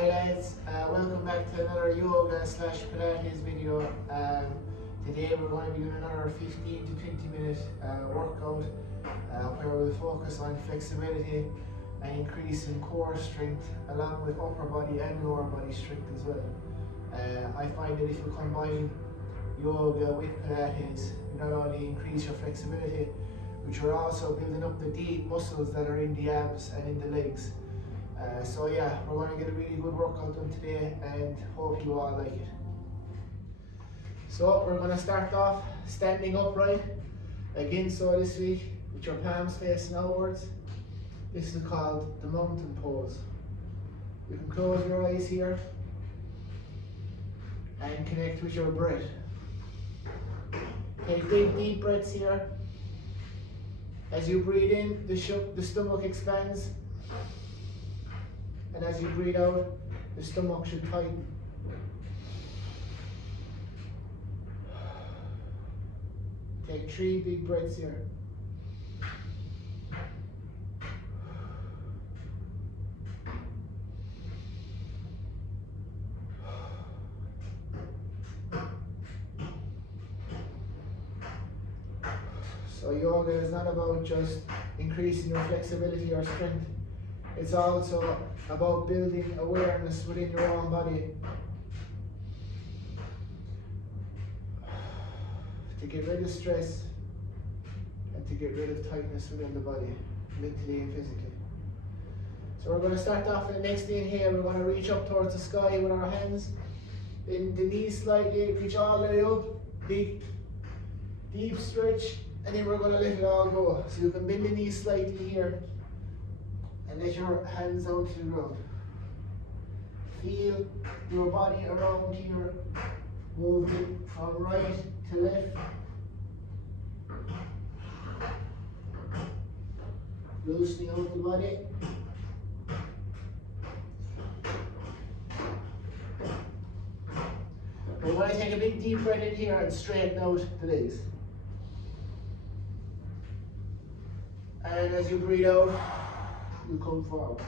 Hi lads, welcome back to another yoga slash Pilates video. Today we're going to be doing another 15 to 20 minute workout where we'll focus on flexibility and increasing core strength along with upper body and lower body strength as well. I find that if you combine yoga with Pilates, you not only increase your flexibility, but you're also building up the deep muscles that are in the abs and in the legs. So yeah, we're going to get a really good workout done today and hope you all like it. So we're going to start off standing upright again, so this week with your palms facing outwards. This is called the mountain pose. You can close your eyes here and connect with your breath. Take big deep breaths here. As you breathe in, the stomach expands. And as you breathe out, the stomach should tighten. Take 3 big breaths here. So yoga is not about just increasing your flexibility or strength. It's also about building awareness within your own body to get rid of stress and to get rid of tightness within the body, mentally and physically. So we're going to start off with the next inhale. We're going to reach up towards the sky with our hands. Bend the knees slightly, reach all the way up, big deep stretch, and then we're going to let it all go. So you can bend the knees slightly here and let your hands out to the ground. Feel your body around here, moving from right to left. Loosening out the body. We want to take a big deep breath in here and straighten out the legs. And as you breathe out, you come forward.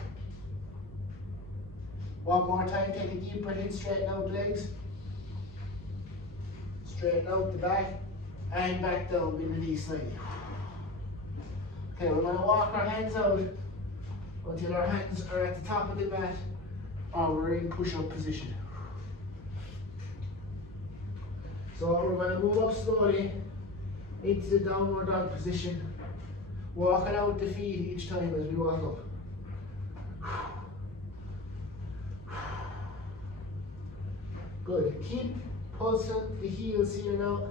One more time, take a deep breath in, straighten out the legs. Straighten out the back and back down in the knees slightly. Okay, we're going to walk our hands out until our hands are at the top of the mat or we're in push-up position. So we're going to move up slowly into the downward dog position, walking out the feet each time as we walk up. Good. Keep pulsing the heels here now.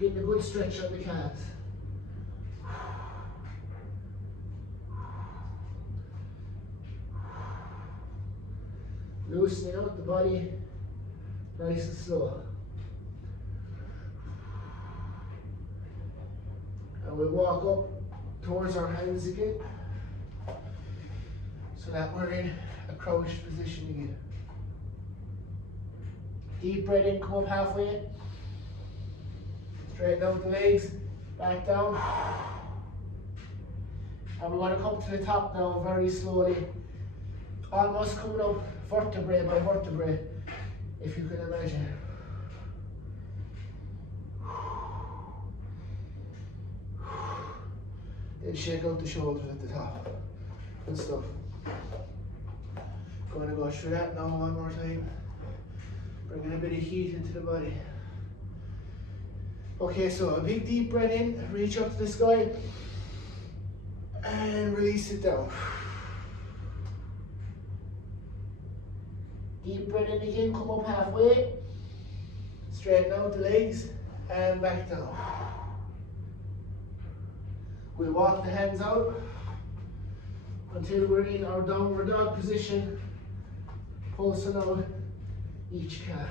Getting a good stretch on the calves. Loosening out the body, nice and slow. And we'll walk up towards our hands again, so that we're in a crouched position again. Deep breath in, come up halfway. Straighten out the legs, back down. And we're going to come to the top now very slowly. Almost coming up vertebrae by vertebrae, if you can imagine. Then shake out the shoulders at the top. Good stuff. Going to go through that now one more time. Bringing a bit of heat into the body. Okay, so a big deep breath in, reach up to the sky, and release it down. Deep breath in again, come up halfway, straighten out the legs, and back down. We'll walk the hands out until we're in our downward dog position, pulsing out each calf.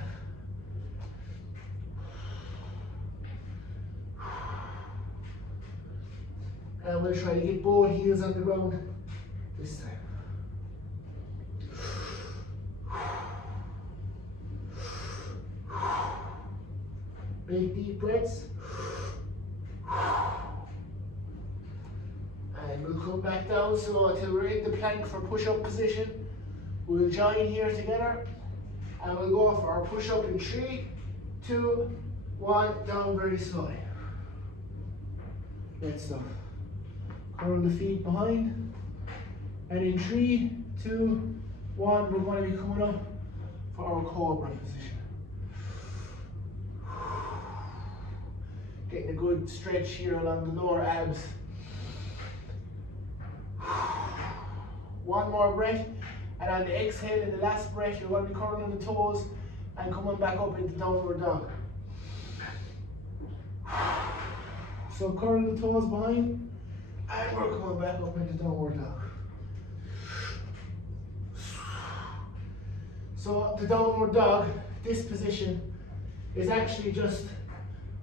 And we'll try to get both heels on the ground this time. Big deep breaths. And we'll come back down slow until we're in the plank for push-up position. We'll join here together and we'll go for our push up in 3, 2, 1, down very slowly. Great stuff. Curl the feet behind. And in 3, 2, 1, we're going to be coming up for our cobra position. Getting a good stretch here along the lower abs. One more breath, and on the exhale, in the last breath, you're going to be curling the toes and coming back up into downward dog. So curl the toes behind, and we're coming back up into downward dog. So the downward dog, this position, is actually just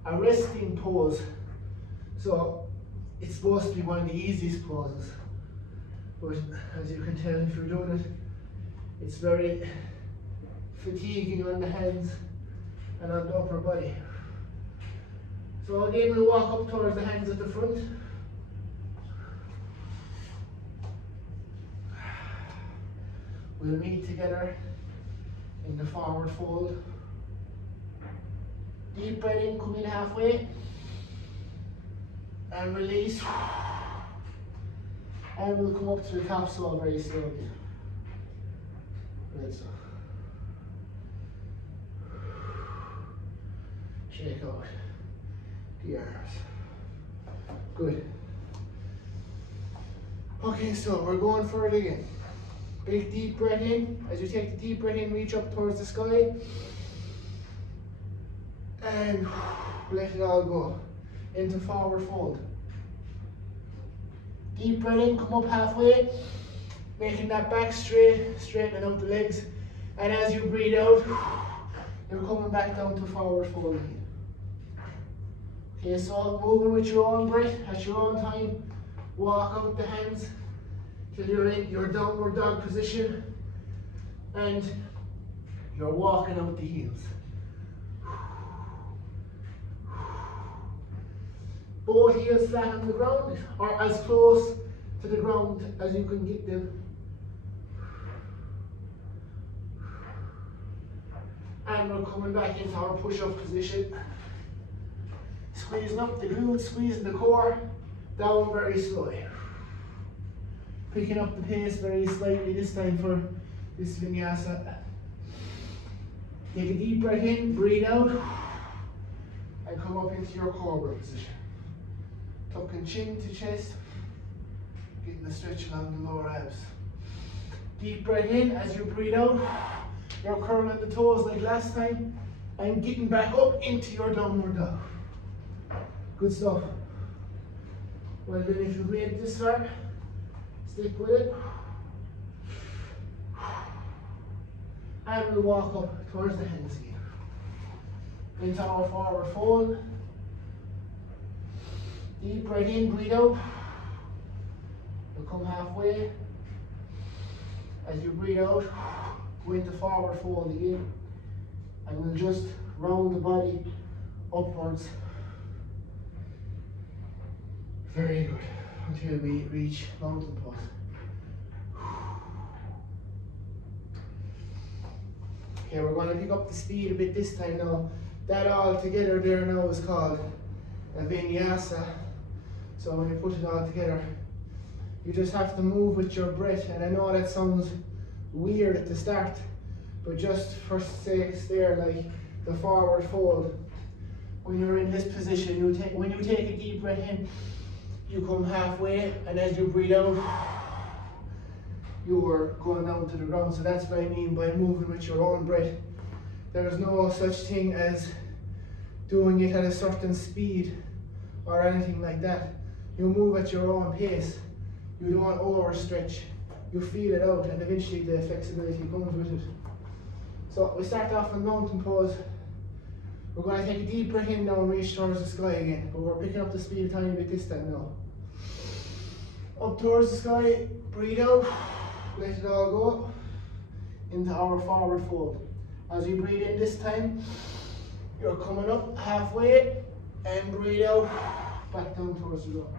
a resting pose. So it's supposed to be one of the easiest poses. But as you can tell, if you're doing it, it's very fatiguing on the hands and on the upper body. So again, we'll walk up towards the hands at the front. We'll meet together in the forward fold. Deep breath in, come in halfway. And release. And we'll come up to the top sole very slowly. Great stuff. Shake out the arms. Good. Okay, so we're going for it again. Big deep breath in. As you take the deep breath in, reach up towards the sky. And let it all go into forward fold. Deep breath in, come up halfway, making that back straight, straightening out the legs. And as you breathe out, you're coming back down to forward fold again. Okay, so moving with your own breath, at your own time. Walk out the hands till you're in your downward dog position. And you're walking out the heels. Both heels flat on the ground, or as close to the ground as you can get them. And we're coming back into our push-up position. Squeezing up the glutes, squeezing the core, down very slowly. Picking up the pace very slightly this time for this vinyasa. Take a deep breath in, breathe out, and come up into your cobra position. Tucking chin to chest, getting the stretch along the lower abs. Deep breath in, as you breathe out, you're curling the toes like last time, and getting back up into your downward dog. Good stuff. Well then, if you've made it this far, stick with it. And we'll walk up towards the hands again. Into our forward fold. Deep breath in, breathe out. You'll come halfway. As you breathe out, go into forward fold again. And we'll just round the body upwards. Very good. Until we reach mountain pose. Okay, we're going to pick up the speed a bit this time now. That all together there now is called a vinyasa. So when you put it all together, you just have to move with your breath. And I know that sounds weird at the start, but just for sakes there, like the forward fold. When you're in this position, when you take a deep breath in, you come halfway, and as you breathe out, you are going down to the ground. So that's what I mean by moving with your own breath. There is no such thing as doing it at a certain speed or anything like that. You move at your own pace. You don't overstretch. You feel it out, and eventually the flexibility comes with it. So we start off in mountain pose. We're going to take a deep breath in now and reach towards the sky again, but we're picking up the speed a tiny bit this time now. Up towards the sky, breathe out, let it all go into our forward fold. As you breathe in this time, you're coming up halfway and breathe out, back down towards the ground.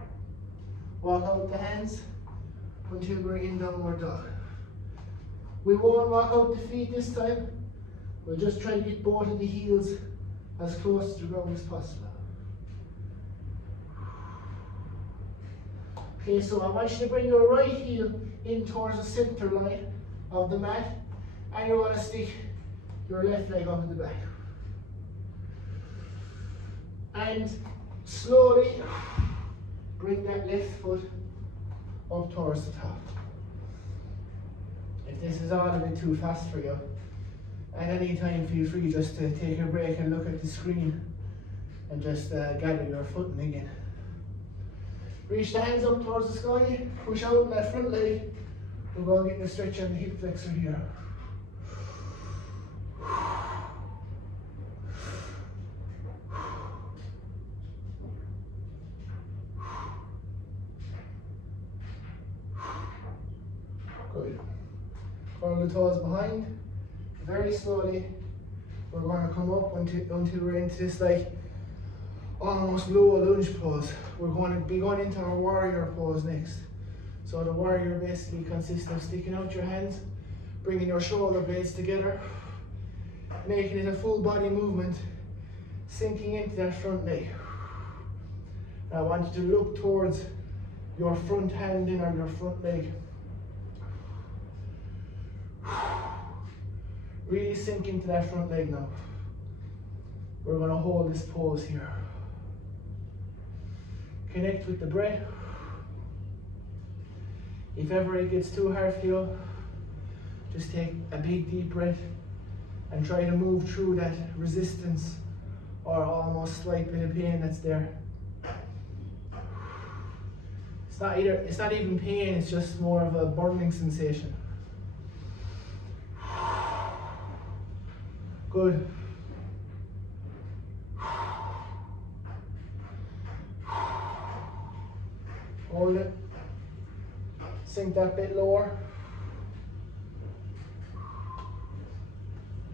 Walk out the hands until we're in downward dog. We won't walk out the feet this time. We'll just try to get both of the heels as close to the ground as possible. Okay, so I want you to bring your right heel in towards the center line of the mat, and you want to stick your left leg up in the back. And slowly bring that left foot up towards the top. If this is all a bit too fast for you, at any time feel free just to take a break and look at the screen and just gather your footing again. Reach the hands up towards the sky, push out that front leg. We're going to get a stretch on the hip flexor here. Good. Curl the toes behind. Very slowly, we're going to come up until we're into this like almost low lunge pose. We're going to be going into our warrior pose next. So the warrior basically consists of sticking out your hands, bringing your shoulder blades together, making it a full body movement, sinking into that front leg. And I want you to look towards your front hand in or your front leg. Really sink into that front leg now. We're going to hold this pose here. Connect with the breath. If ever it gets too hard for you, just take a big deep breath and try to move through that resistance or almost slight bit of pain that's there. It's not even pain, it's just more of a burning sensation. Good. Hold it. Sink that bit lower.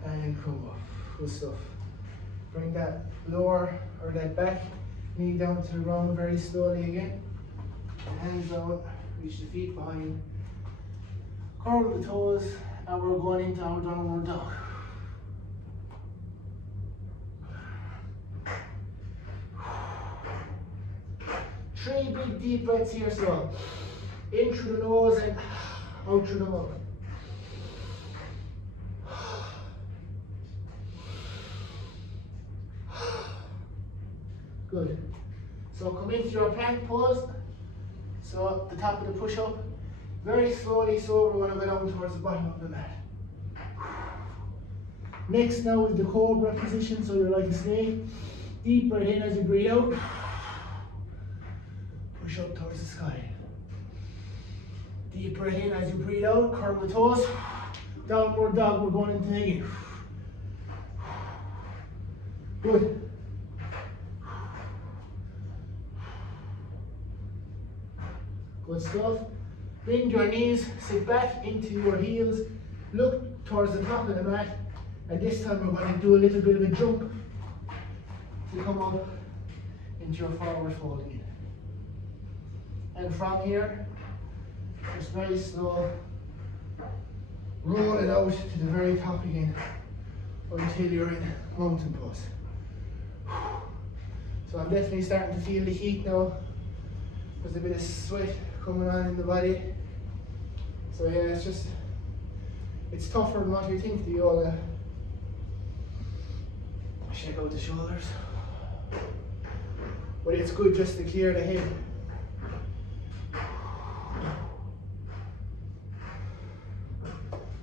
And come up. Good stuff. Bring that lower or that back knee down to the ground very slowly again. Hands down. Reach the feet behind. Curl the toes, and we're going into our downward dog. Three big deep breaths here, so in through the nose and out through the mouth. Good. So come into your plank pose. So the top of the push-up. Very slowly, so we're going to go down towards the bottom of the mat. Next now is the cobra position, so you're like a snake. Deep breath in as you breathe out. Push up towards the sky. Deep breath in as you breathe out, curl the toes. Downward dog, we're going into again. Good. Good stuff. Bend your knees, sit back into your heels, look towards the top of the mat, and this time we're going to do a little bit of a jump to come up into your forward fold again. And from here, just very slow, roll it out to the very top again until you're in mountain pose. So I'm definitely starting to feel the heat now. There's a bit of sweat coming on in the body. So yeah, it's tougher than what you think, the yoga. Shake out the shoulders. But it's good just to clear the head.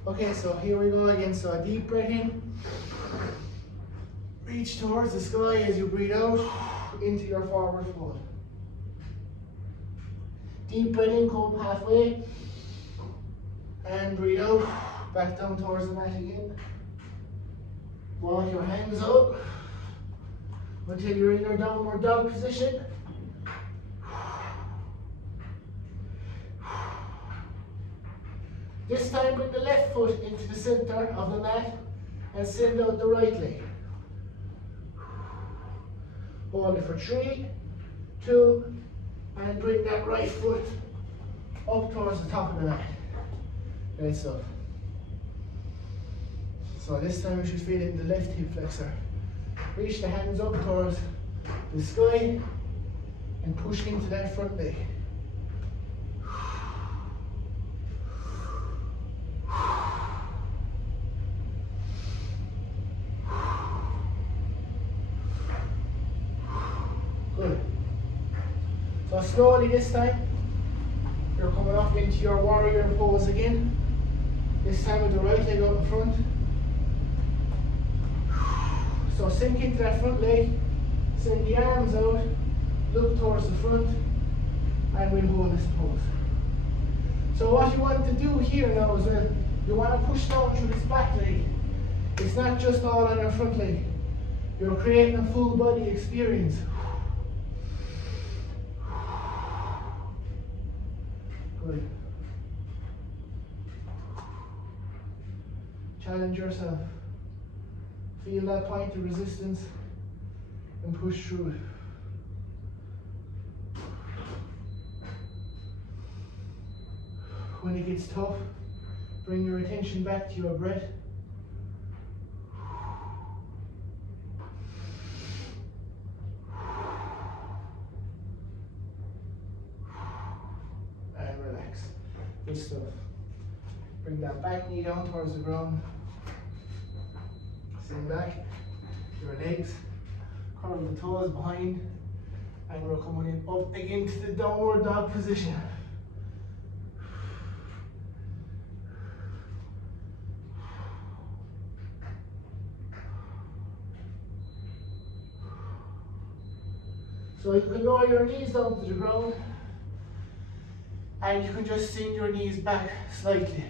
Okay, so here we go again. So a deep breath in. Reach towards the sky as you breathe out into your forward fold. Deep breath in, come halfway. And breathe out, back down towards the mat again. Walk your hands out until you're in your downward dog position. This time bring the left foot into the center of the mat and send out the right leg. Hold it for 3, 2, and bring that right foot up towards the top of the mat. Great stuff. So this time you should feel it in the left hip flexor. Reach the hands up towards the sky and push into that front leg. Good. So slowly this time, you're coming up into your warrior pose again. This time with the right leg up in front. So sink into that front leg, send the arms out, look towards the front, and we'll hold this pose. So what you want to do here now is you want to push down through this back leg. It's not just all on your front leg. You're creating a full body experience. Good. Challenge yourself. Feel that point of resistance and push through it. When it gets tough, bring your attention back to your breath. And relax. Good stuff. Bring that back knee down towards the ground. Sink back, your legs, curve the toes behind, and we're coming in up again to the downward dog position. So you can lower your knees down to the ground, and you can just sink your knees back slightly,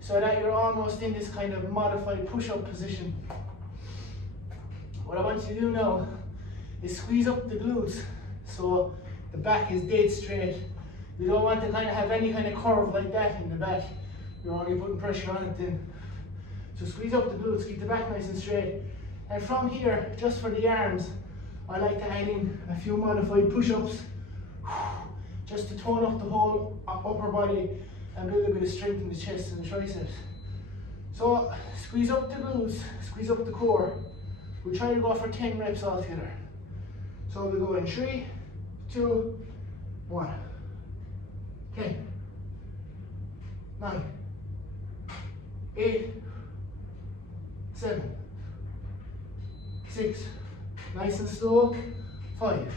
so that you're almost in this kind of modified push-up position. What I want you to do now is squeeze up the glutes so the back is dead straight. You don't want to kind of have any kind of curve like that in the back. You're only putting pressure on it then. So squeeze up the glutes, keep the back nice and straight. And from here, just for the arms, I like to add in a few modified push-ups just to tone up the whole upper body and build a bit of strength in the chest and the triceps. So squeeze up the glutes, squeeze up the core. We'll try to go for 10 reps altogether. So we'll go in 3, 2, 1. 10, 9, 8, 7, 6, nice and slow, 5,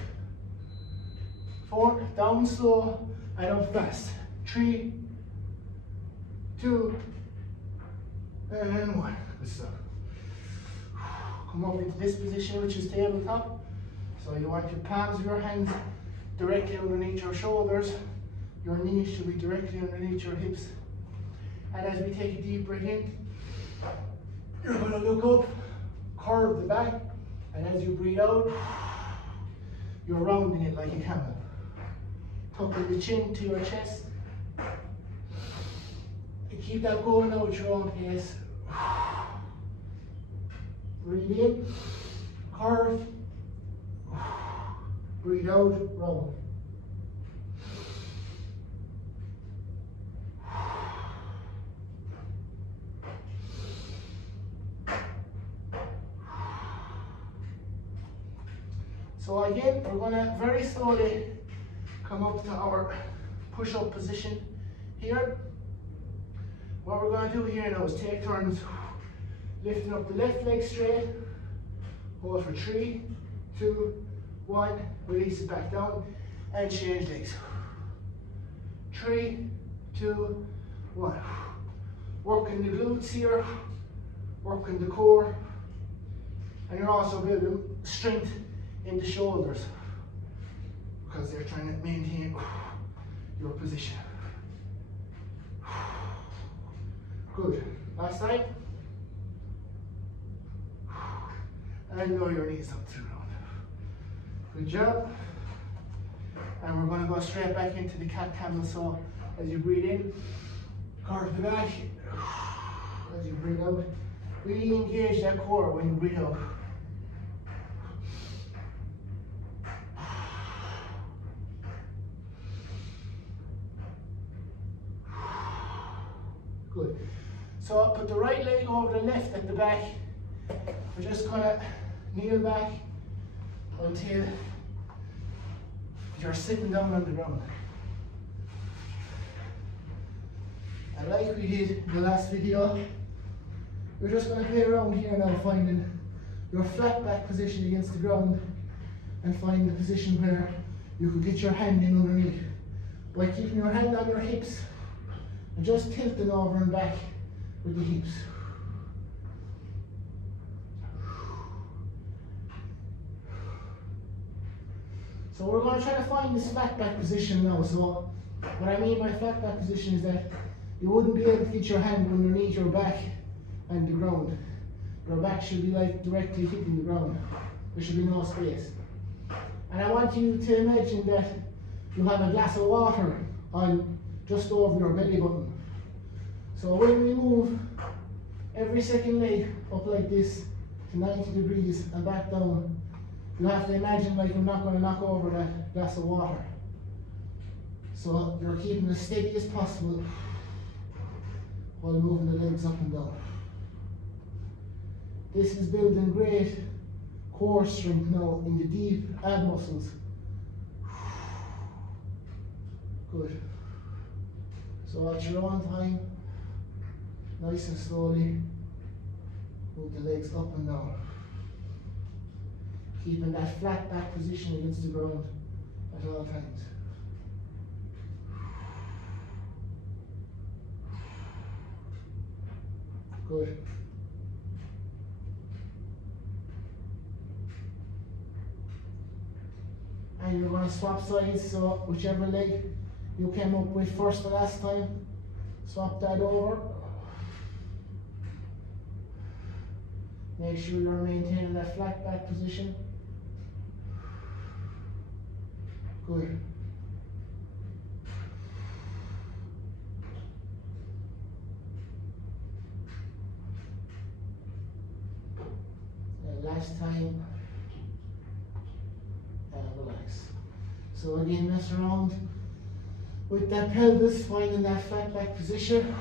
4, down slow and up fast. 3, 2, and 1. Good stuff. Come up into this position, which is tabletop. So you want your palms of your hands directly underneath your shoulders. Your knees should be directly underneath your hips. And as we take a deep breath in, you're going to look up, curve the back, and as you breathe out, you're rounding it like a camel. Tucking the chin to your chest. And keep that going now at your own pace. Breathe in, curve, breathe out, round. So again, we're going to very slowly come up to our push-up position here. What we're going to do here now is take turns lifting up the left leg straight, hold for 3, 2, 1, release it back down, and change legs. 3, 2, 1. Working the glutes here, working the core, and you're also building strength in the shoulders because they're trying to maintain your position. Good. Last side. And lower your knees up to the ground. Good job. And we're going to go straight back into the cat camel. So as you breathe in, curve the back. As you breathe out, really engage that core when you breathe out. Good. So put the right leg over the left at the back. We're just gonna kneel back until you're sitting down on the ground. And like we did in the last video, we're just going to play around here now, finding your flat back position against the ground and find the position where you can get your hand in underneath by keeping your hand on your hips and just tilting over and back with the hips. So we're going to try to find this flat back position now. So what I mean by flat back position is that you wouldn't be able to get your hand underneath your back and the ground. Your back should be like directly hitting the ground. There should be no space. And I want you to imagine that you have a glass of water on just over your belly button. So when we move every second leg up like this to 90 degrees and back down, you have to imagine like you're not going to knock over that glass of water. So you're keeping as steady as possible while moving the legs up and down. This is building great core strength now in the deep ab muscles. Good. So at your own time, nice and slowly, move the legs up and down. Keeping that flat back position against the ground at all times. Good. And you're going to swap sides, so whichever leg you came up with first the last time, swap that over. Make sure you're maintaining that flat back position. Good. And last time, and relax. So again, mess around with that pelvis, finding that flat back position.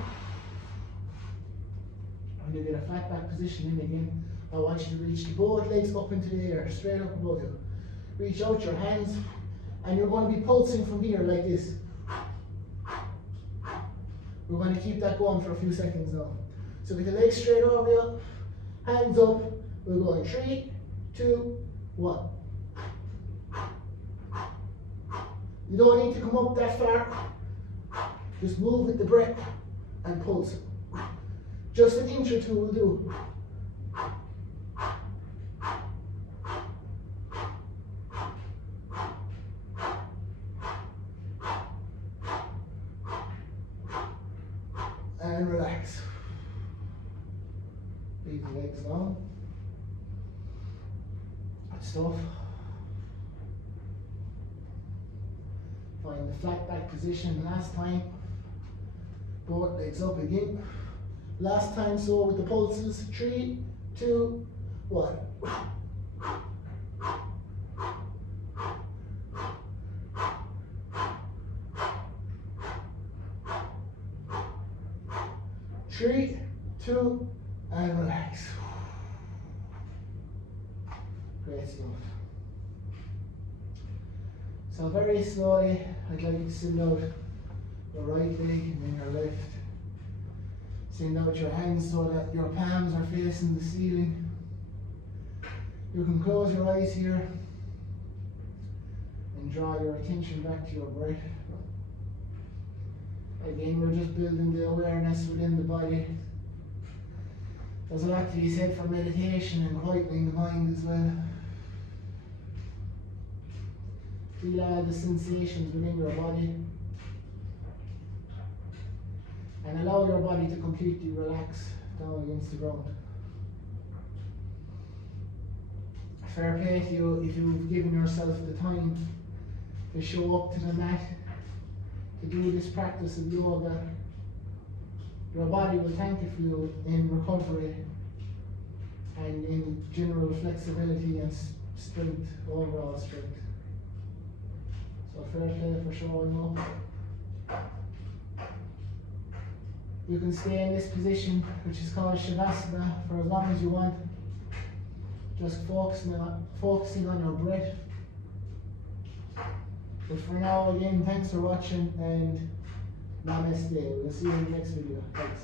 When you get a flat back position in again, I want you to reach both legs up into the air, straight up above you. Reach out your hands, and you're going to be pulsing from here like this. We're going to keep that going for a few seconds now. So with the legs straight over you, hands up, we're going 3, 2, 1. You don't need to come up that far. Just move with the breath and pulse. Just an inch or two will do. And relax. Leave the legs long. Good stuff. Find the flat back position last time. Both legs up again. Last time, so with the pulses. 3, 2, 1. Three, 2, and relax. Great stuff. So very slowly, I'd like you to send out your right leg and then your left. Send out your hands so that your palms are facing the ceiling. You can close your eyes here and draw your attention back to your breath. Again, we're just building the awareness within the body. There's a lot to be said for meditation and quietening the mind as well. Feel all the sensations within your body. And allow your body to completely relax down against the ground. Fair play to you if you've given yourself the time to show up to the mat to do this practice of yoga. Your body will thank you in recovery and in general flexibility and strength, overall strength. So fair play for showing up. You can stay in this position, which is called Shavasana, for as long as you want. Just focusing on your breath. But for now, again, thanks for watching and namaste. We'll see you in the next video. Thanks.